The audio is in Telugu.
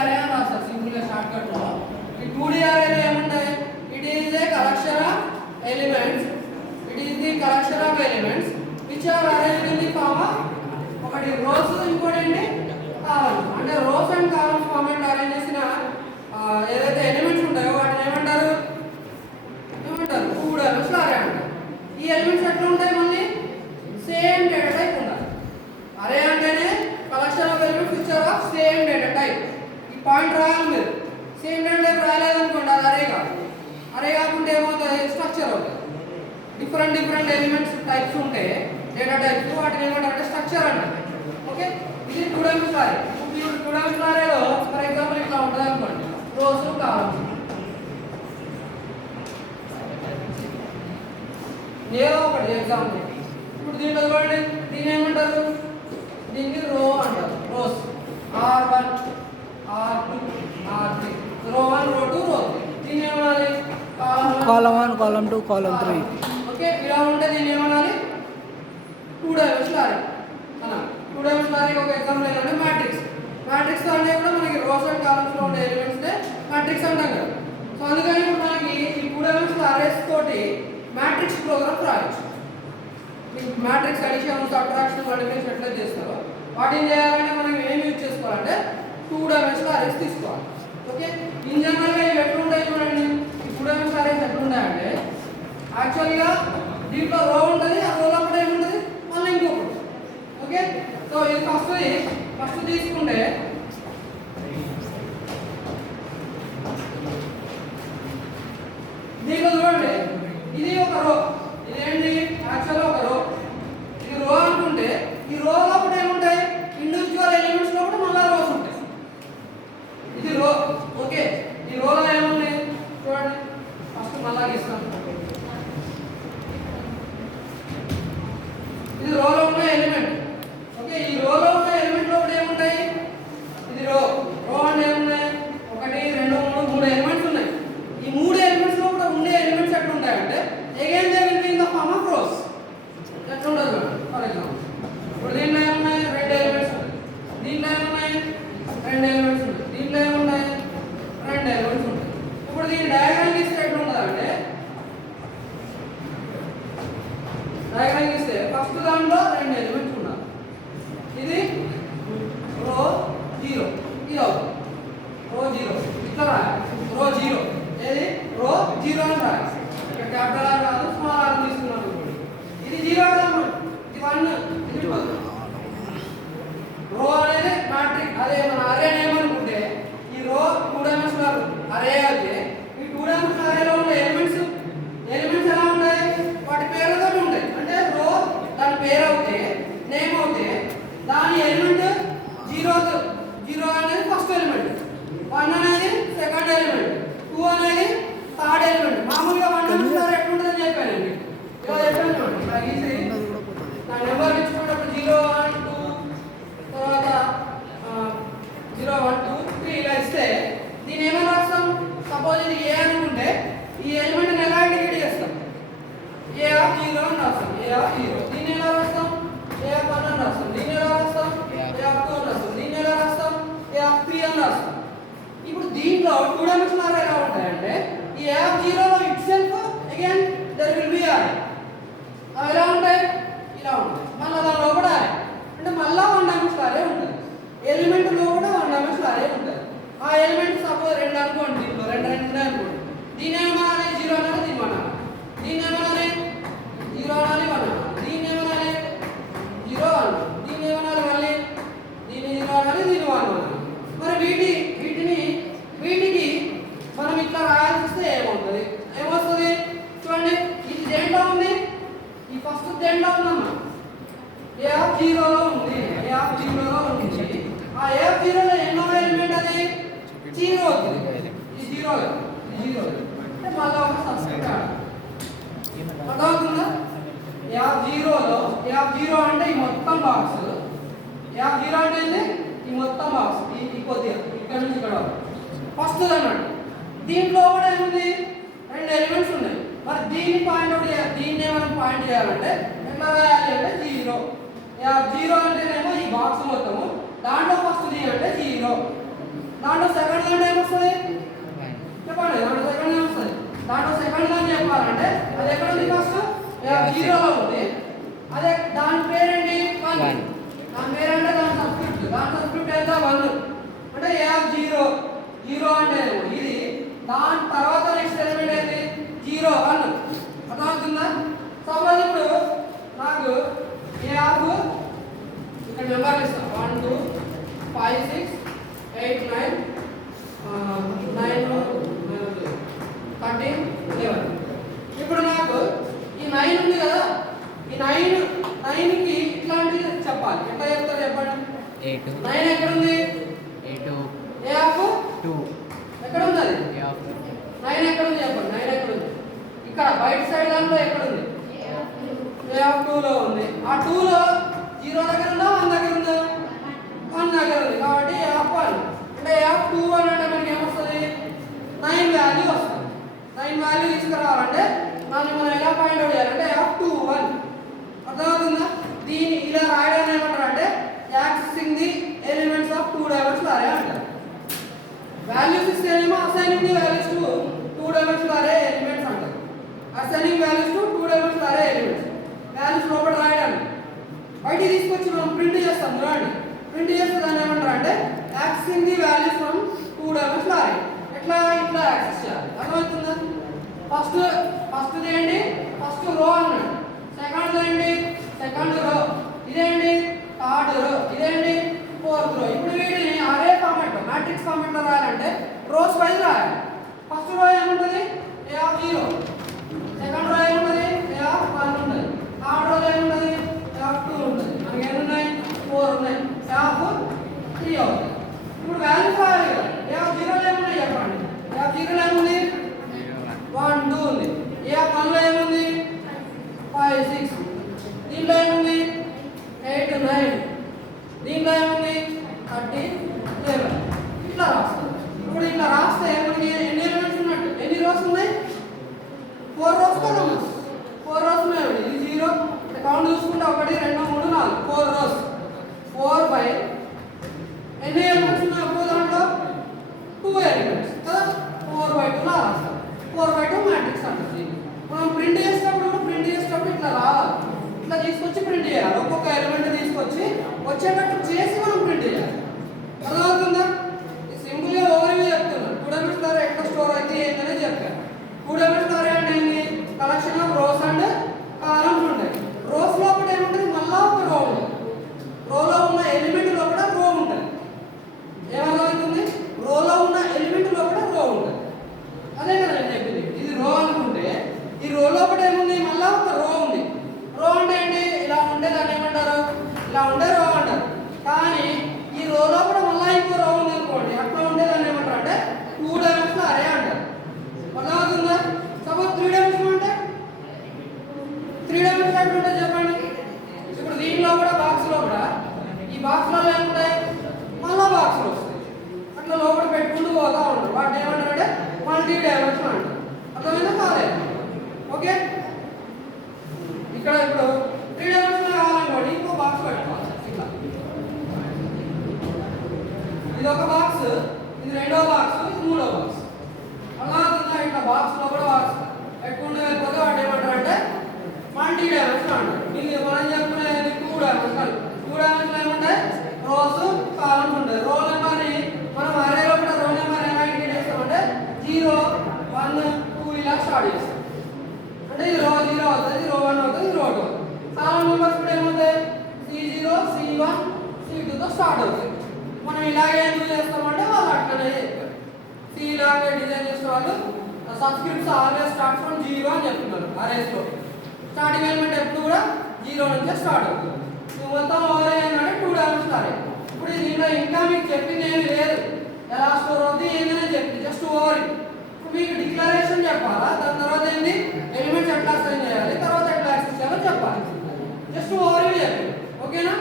అరే అని రాస్తారు సింపుల్గా షార్ట్ కట్లో. ఈ 2D అరేలో ఏముంటాయి? It is a collection of elements, it is the collection of elements which are arranged in the form of ఒకటి రోస్, ఇంకోటి ఏంటి కాలమ్స్. అంటే rows and columns format arrange చేసిన ఏదైతే ఎలిమెంట్స్ ఉంటాయో వాటిని ఏమంటారు? 2 డైమెన్షనల్ అరే అంటారు. ఈ ఎలిమెంట్స్ ఎట్లా ఉంటాయి? మళ్ళీ సేమ్ డేటా టైప్ ఉండాలి. అరే అంటేనే collection of elements which are of same data type. ఈ పాయింట్ రాయాలి మీరు. సేమ్ డేటా టైప్ రాయలేదనుకోండి అది అరే కాదు. అరే కాకుండా ఏమవుతుంది? స్ట్రక్చర్ అవుతుంది. డిఫరెంట్ ఎలిమెంట్స్ టైప్స్ ఉంటే డేటా టైప్స్ వాటిని ఏమంటారంటే స్ట్రక్చర్ అంటారు. ఓకే, ఇది 2 డైమెన్షనల్ అరే. ఈ 2 డైమెన్షనల్ అరేలో ఫర్ ఎగ్జాంపుల్ ఇట్లా ఉంటుంది అనుకోండి, రోస్ కాలమ్స్. ఏదో ఒకటి ఎగ్జాంపుల్. ఇప్పుడు దీంట్లో చూడండి, దీని ఏమంటారు? దీన్ని రో అంటారు. రోస్ R1 R2 R3, రో 1 రో 2 రో 3. దీన్ని ఏమనాలి? Column 1 column 2 column 3. ఓకే, ఇలా ఉంటే దీన్ని ఏమనాలి? 2 డైమెన్షనల్ అరే అన్నా. 2 డైమెన్షనల్ అరేకి ఒక ఎగ్జాంపుల్ ఏంటంటే మ్యాట్రిక్స్. మ్యాట్రిక్స్ అంటే కూడా మనకి రోస్ అండ్ కాలమ్స్ లో ఉండే ఎలిమెంట్స్ నే మ్యాట్రిక్స్ అంటాం కదా. సో అందుకని ఇప్పుడు మనకి ఈ 2 డైమెన్షనల్ అరేస్ తోటి మ్యాట్రిక్స్ ప్రోగ్రామ్స్ రాయొచ్చు. మ్యాట్రిక్స్ అడిషన్, సబ్ట్రాక్షన్, మల్టిప్లికేషన్ ఎట్లా చేస్తారో వాటిని చేయాలంటే మనం ఏం యూజ్ చేసుకోవాలంటే 2 డైమెన్షనల్ అరేస్ తీసుకోవాలి. ఓకే, ఇన్ జనరల్ గా ఇవి ఎట్లా ఉంటాయి చూడండి. ఈ 2 డైమెన్షనల్ అరేస్ ఎట్లా ఉంటాయంటే యాక్చువల్గా దీంట్లో రో ఉంటుంది, ఆ రోలో కూడా ఏముంటుంది మళ్ళీ ఇంకొకటి. ఓకే, సో ఇది ఫస్ట్ తీసుకుంటే దీంట్లో చూడండి, ఇది ఒక రో, ఇదేంటి యాక్చువల్గా ఒక రో. ఇది రో అనుకుంటే ఈ రో లోపల ఏముంటాయి? ఇండివిజువల్ ఎలిమెంట్స్ లోపల మళ్ళీ రోస్ ఉంటాయి. ఇది రో. ఓకే, ఈ రోలో ఏముంది చూడండి, ఫస్ట్ మళ్ళా గీస్తాను. ఇది రోలో ఉన్న ఎలిమెంట్. ఓకే, ఈ రోలో ఉన్న ఎలిమెంట్ లోపల ఏముంటాయి? ఇది రో. రో అంటే ఏమున్నాయి? 1 2 3 ఎలిమెంట్స్ ఉన్నాయి. ఈ 3 ఎలిమెంట్స్ లోపల ఉండే ఎలిమెంట్స్ ఎట్లా ఉంటాయంటే again they will be in the form of rows. ఎట్లా ఉండదు ఫర్ ఎగ్జాంపుల్. ఇప్పుడు దీంట్లో ఏమున్నాయి? 2 ఎలిమెంట్స్ ఉన్నాయి. దీంట్లో ఏమున్నాయి? 2 ఎలిమెంట్స్ ఉన్నాయి. దీంట్లో ఏమున్నాయి? 2 ఎలిమెంట్స్ ఉంటాయి. ఇప్పుడు దీని డయాగ్రామ్ గీస్తే ఎట్లా ఉంటుందంటే, డయాగ్రామ్ గీస్తే ఫస్ట్ దాంట్లో 2 ఎలిమెంట్స్ ఉన్నాయి. ఇది రో 0, ఇది అవుతుంది రో 0. ఇట్లా రాయాలి, రో 0. ఏది? రో 0 అని రాయాలి. ఇక్కడ క్యాపిటల్ ఆర్ కాదు, స్మాల్ ఆర్ తీసుకున్నాను. ఇది 0 కాదు, ఇది 1, ఇది 2. రో అనేది మ్యాట్రిక్స్. అదే మన అరే ఏమనుకుంటే ఈ రో 2 డైమెన్షనల్ అరే అయితే ఈ 2 డైమెన్షనల్ అరేలో ఉన్న ఎలిమెంట్స్ ఎలా ఉంటాయి? వాటి పేర్లతో ఉంటాయి. అంటే రో దాని పేరు అవుతే, నేమ్ అవుతే, దాని ఎలిమెంట్ 0 అనేది ఫస్ట్ ఎలిమెంట్, 1 అనేది సెకండ్ ఎలిమెంట్, 2 అనేది థర్డ్ ఎలిమెంట్. మామూలుగా 1 డైమెన్షనల్ ఎట్లుంటుందని చెప్పానండి. ఇలా చెప్పాను చూడండి. ఇలా గీసి నా నెంబర్ ఇచ్చుకున్నప్పుడు 0 1 2 తర్వాత 0 1 2 3 ఇలా ఇస్తే దీన్ని ఏమైనా రాస్తాం? సపోజ్ ఇది ఏ అనుకుంటే ఈ ఎలిమెంట్ని ఎలా ఇండికేట్ చేస్తాం? ఏ ఆఫ్ 0 అని రాస్తాం. ఏ ఆఫ్ 0. దీన్ని ఎలా రాస్తాం? ఏ ఆఫ్ 1 అని రాస్తాం. దీన్ని ఎలా రాస్తాం? ఏ ఆఫ్ 2 అని రాస్తాం. దీన్ని ఎలా రాస్తాం? ఏ ఆఫ్ 3 అని రాస్తాం. ఇప్పుడు దీంట్లో 2 డైమెన్షనల్ అరే ఎలా ఉంటాయంటే ఈ ఏ ఆఫ్ 0 లో itself again there will be array. అవి ఎలా ఉంటాయి? ఇలా ఉంటాయి. మళ్ళీ దానిలో కూడా అరే అంటే మళ్ళీ 1 డైమెన్షనల్ అరే ఉంటుంది. ఎలిమెంట్ లో కూడా 1 డైమెన్షనల్ అరే ఉంటుంది. ఆ ఎలిమెంట్ సపోజ్ 2 అనుకోండి, దీంట్లో 2 ఉన్నాయి అనుకోండి. దీని ఏమనాలి? 0 అనాలి, దీన్ని 1 అనాలి. దీన్ని ఏమనాలి? 0 అనాలి, 1 అనాలి. దీన్ని ఏమనాలి? 0 అనాలి. దీన్ని ఏమనాలి? మళ్ళీ దీన్ని 0 అనాలి, దీన్ని 1 అనాలి. మరి వీటికి మనం ఇట్లా రాయాల్సి వస్తే ఏమవుతుంది? ఏమొస్తుంది చూడండి. ఇది దేంట్లో ఉంది? ఈ ఫస్ట్ దేంట్లో ఉందమ్మా? ఏ ఆఫ్ 0లో ఉంది. ఏ ఆఫ్ 0లో ఉంది. ఆ ఏ ఆఫ్ 0లో ఎన్నో ఎలిమెంట్ అది? 0 అవుతుంది. ఈ 0 అంటే మళ్ళీ ఒక సబ్స్క్రిప్ట్ అర్థమవుతుందా? ఏ ఆఫ్ 0లో ఏ ఆఫ్ 0 అంటే ఈ మొత్తం బాక్స్. ఏ ఆఫ్ 0 అంటే ఏంటి? ఈ మొత్తం బాక్స్. ఈ కొద్దిగా ఇక్కడ నుంచి ఇక్కడ ఫస్ట్ అన్నాడు. దీంట్లో కూడా ఏముంది? 2 ఎలిమెంట్స్ ఉన్నాయి. మరి దీన్ని పాయింట్ అవుట్ చేయాలి. దీన్ని మనం పాయింట్ చేయాలంటే ఎట్లా రాయాలి అంటే 0. 0 అంటేనేమో ఈ బాక్స్ మొత్తము, దాంట్లో ఫస్ట్ ది అంటే 0, దాంట్లో అంటే అది ఎక్కడ ఉంది ఫస్ట్ జీరోలో ఉంది. అదే దాని పేరేంటి 1. దాని పేరంటే దాని సబ్స్క్రిప్ట్ ఎంత 1. అంటే ఏ ఆఫ్ 0 0 అంటే ఇది. దాని తర్వాత నెక్స్ట్ ఎలిమెంట్ ఏంటి 0 1. అర్థమవుతుందా? సపోజ్ ఇప్పుడు నాకు ఏ ఆఫ్ ఇక్కడ నెంబర్లు ఇస్తాం 1 2 5 6 8 9 9 13 11. ఇప్పుడు నాకు ఈ 9 ఉంది కదా, ఈ 9 కి ఇట్లాంటివి చెప్పాలి. ఎట్లా చెప్తారు చెప్పండి? 9 ఎక్కడ ఉంది? ఏ ఆఫ్ 2 ఎక్కడ ఉంది? అది 9 ఎక్కడ ఉంది చెప్పండి? 9 ఎక్కడ ఉంది? ఇక్కడ బయట సైడ్ దాంట్లో ఎక్కడ ఉంది? ఏ ఆఫ్ 2 లో ఉంది. ఆ 2 లో 0 దగ్గర ఉందా 1 దగ్గర ఉందా? 1 దగ్గర ఉంది. కాబట్టి ఏ ఆఫ్ 1 అంటే ఏ ఆఫ్ 2 1 అంటే మనకి ఏమొస్తుంది? 9 వాల్యూ వస్తుంది. 9 వాల్యూ తీసుకురావాలంటే దాన్ని మనం ఎలా ఫైండ్ అవుట్ చేయాలంటే ఏ ఆఫ్ 2 1. అర్థమవుతుందా? దీన్ని ఇలా రాయడానికి ఏమంటారు అంటే accessing the elements of 2 dimensional array అంటారు. వాల్యూస్ ఇస్తేనేమో assigning the values to 2 dimensional array elements అంటారు. Assigning values to 2 dimensional array elements. Values లోపల రాయడానికి బయటికి తీసుకొచ్చి మనం ప్రింట్ చేస్తాం. చూడండి, ప్రింట్ చేస్తే దాన్ని ఏమంటారు అంటే accessing the values from 2 dimensional అరే. ఎట్లా ఇట్లా యాక్సెస్ చేయాలి. అర్థమవుతుందా? ఫస్ట్ ఏంటి? ఫస్ట్ రో అన్నాడు. సెకండ్ ఏంటి? Second row. ఇదేంటి? Third row. ఇదేంటి? ఫోర్త్ రో. ఇప్పుడు వీటిని అరే ఫార్మాట్ మ్యాట్రిక్స్ ఫార్మాట్ లో రాయాలంటే రోస్ వైజ్ రాయాలి. ఫస్ట్ రో ఏముంటది? ఏ ఆఫ్ 0. సెకండ్ రో ఏముంటది? ఏ ఆఫ్ 1 ఉంటది. థర్డ్ రో ఏముంటది? ఏ ఆఫ్ 2 ఉంటది. మనకి ఎన్ని ఉన్నాయి? 4 ఉన్నాయి. ఏ ఆఫ్ 3 అవుతుంది. ఇప్పుడు వాల్యూస్ రాయాలి కదా. ఏ ఆఫ్ 0 ఏమున్నాయి చెప్పండి? ఏ ఆఫ్ 0 ఏముంది? 1 2 ఉంది. ఏ ఆఫ్ 1 లో ఏముంది? 5 6. దీంట్లో ఏముంది? 8 9. దీంట్లో ఏముంది? 30 11. ఇట్లా రాస్తాం. ఇప్పుడు ఇట్లా రాస్తే మనకి ఎన్ని ఎలిమెంట్స్ ఉన్నట్టు? ఎన్ని రోస్ ఉన్నాయి? 4 రోస్ కదా. 4 రోస్ ఉన్నాయి. ఇది 0 కౌంట్ చూసుకుంటే 1 2 3 4 4 రోస్. 4 బై ఎన్ని ఎలిమెంట్స్ ఉన్నాయి ఒక్కో దాంట్లో? 2 ఎలిమెంట్స్ కదా. 4 బై 2 లా రాస్తాం. 4 బై 2 మ్యాట్రిక్స్ అంటారు. మనం ప్రింట్ చేసేటప్పుడు ఇట్లా రావాలి. ఇట్లా తీసుకొచ్చి ప్రింట్ చేయాలి. ఒక్కొక్క ఎలిమెంట్ తీసుకొచ్చి వచ్చేటట్టు చేసి మనం ప్రింట్ చేయాలి. అర్థమవుతుందా? సింపుల్గా ఓవర్వ్యూ చెప్తున్నాను. 2 డైమెన్షనల్ అరే ఎట్లా స్టోర్ అయితే ఏంటనే చెప్పాను. 2 డైమెన్షనల్ అరే అంటే ఏంటి? Collection of rose and columns ఉంటాయి. రోస్ లోపల ఏముంటుంది? మళ్ళా ఒక రో ఉంటుంది. రోలో ఉన్న ఎలిమెంట్ లోపల రో ఉంటుంది. ఏమర్థమవుతుంది? రోలో ఉన్న ఎలిమెంట్ లోపల రో ఉంటుంది. అదే కదా నేను చెప్పింది. ఇది రో అనుకుంటే ఈ రో లోపల ఏముంది? మళ్ళా ఒక రో ఉంది. రో అంటే ఏంటి? ఇలా ఉంటే దాన్ని ఏమంటారు? ఇలా ఉండే రో అంటారు. కానీ ఈ రో లోపల మళ్ళా ఇంకో రో ఉంది అనుకోండి, అట్లా ఉండే దాన్ని ఏమంటారు అంటే 2 డైమెన్షనల్ అరే అంటారు. అర్థమవుతుందా? సపోజ్ 3 డైమెన్షనల్ అంటే 3 డైమెన్షనల్ ఎట్లా ఉంటుంది చెప్పండి? ఇప్పుడు దీంట్లో కూడా బాక్స్ లో కూడా ఈ బాక్స్లలో ఏముంటాయి? మళ్ళా బాక్స్లు వస్తాయి. అట్లా లోపల పెట్టుకుంటూ పోతా ఉంటారు. వాటిని ఏమంటారు అంటే మల్టీ డైమెన్షనల్ అంటారు. అర్థమైందా? కాలేదు. ఓకే, ఇక్కడ ఇప్పుడు 3 డైమెన్షనల్ కావాలనుకోండి, ఇంకో బాక్స్ పెట్టుకోవాలి. ఇట్లా ఇది ఒక బాక్స్, ఇది రెండో బాక్స్, ఇది మూడో బాక్స్. అలా ఇట్లా బాక్స్ లో కూడా బాక్స్ పెట్టుకుంటూ వెళ్ళిపోతే వాటి ఏమంటారు అంటే మల్టీ డైమెన్షనల్ అంటారు. మీకు మనం చెప్పుకునేది 2 డైమెన్షనల్. 2 డైమెన్షనల్ ఏముంటాయి? రోస్ కాలమ్స్ ఉంటాయి. రో నెంబర్ని మనం అరేలో కూడా రో నెంబర్ ఎలా ఇండికేట్ చేస్తామంటే 0 1 2 ఇలా స్టార్ట్ చేస్తాం. అంటే ఇది రో 0 అవుతుంది, ఇది రో 1 అవుతుంది, ఇది రో 2 అవుతుంది. కాలమ్ నెంబర్స్ కూడా ఏమవుతాయి? C0 C1 C2 తో స్టార్ట్ అవుతాయి. మనం ఇలాగే ఎందుకు చేస్తామంటే వాళ్ళు అట్లనే చెప్పారు. సి ఇలాగే డిజైన్ చేసిన వాళ్ళు సబ్స్క్రిప్ట్స్ ఆల్వేస్ స్టార్ట్ ఫ్రమ్ 0 అని చెప్తున్నారు. అరేస్ లో స్టార్టింగ్ ఎలిమెంట్ ఎప్పుడు కూడా 0 నుంచే స్టార్ట్ అవుతుంది. మొత్తం ఓవర్ ఏంటంటే 2 డైమెన్షనల్ అరే. ఇప్పుడు దీంట్లో ఇంకా మీకు చెప్పింది ఏమీ లేదు. ఎలా స్టోర్ అవుతుంది ఏంటనే చెప్పింది, జస్ట్ ఓవర్. మీకు డిక్లరేషన్ చెప్పాలా, దాని తర్వాత ఏంటి ఎలిమెంట్స్ ఎట్లా అసైన్ చేయాలి, తర్వాత ఎట్లా యాక్సెస్ చేయాలో చెప్పాలి. జస్ట్ ఓవర్ చెప్పండి. ఓకేనా?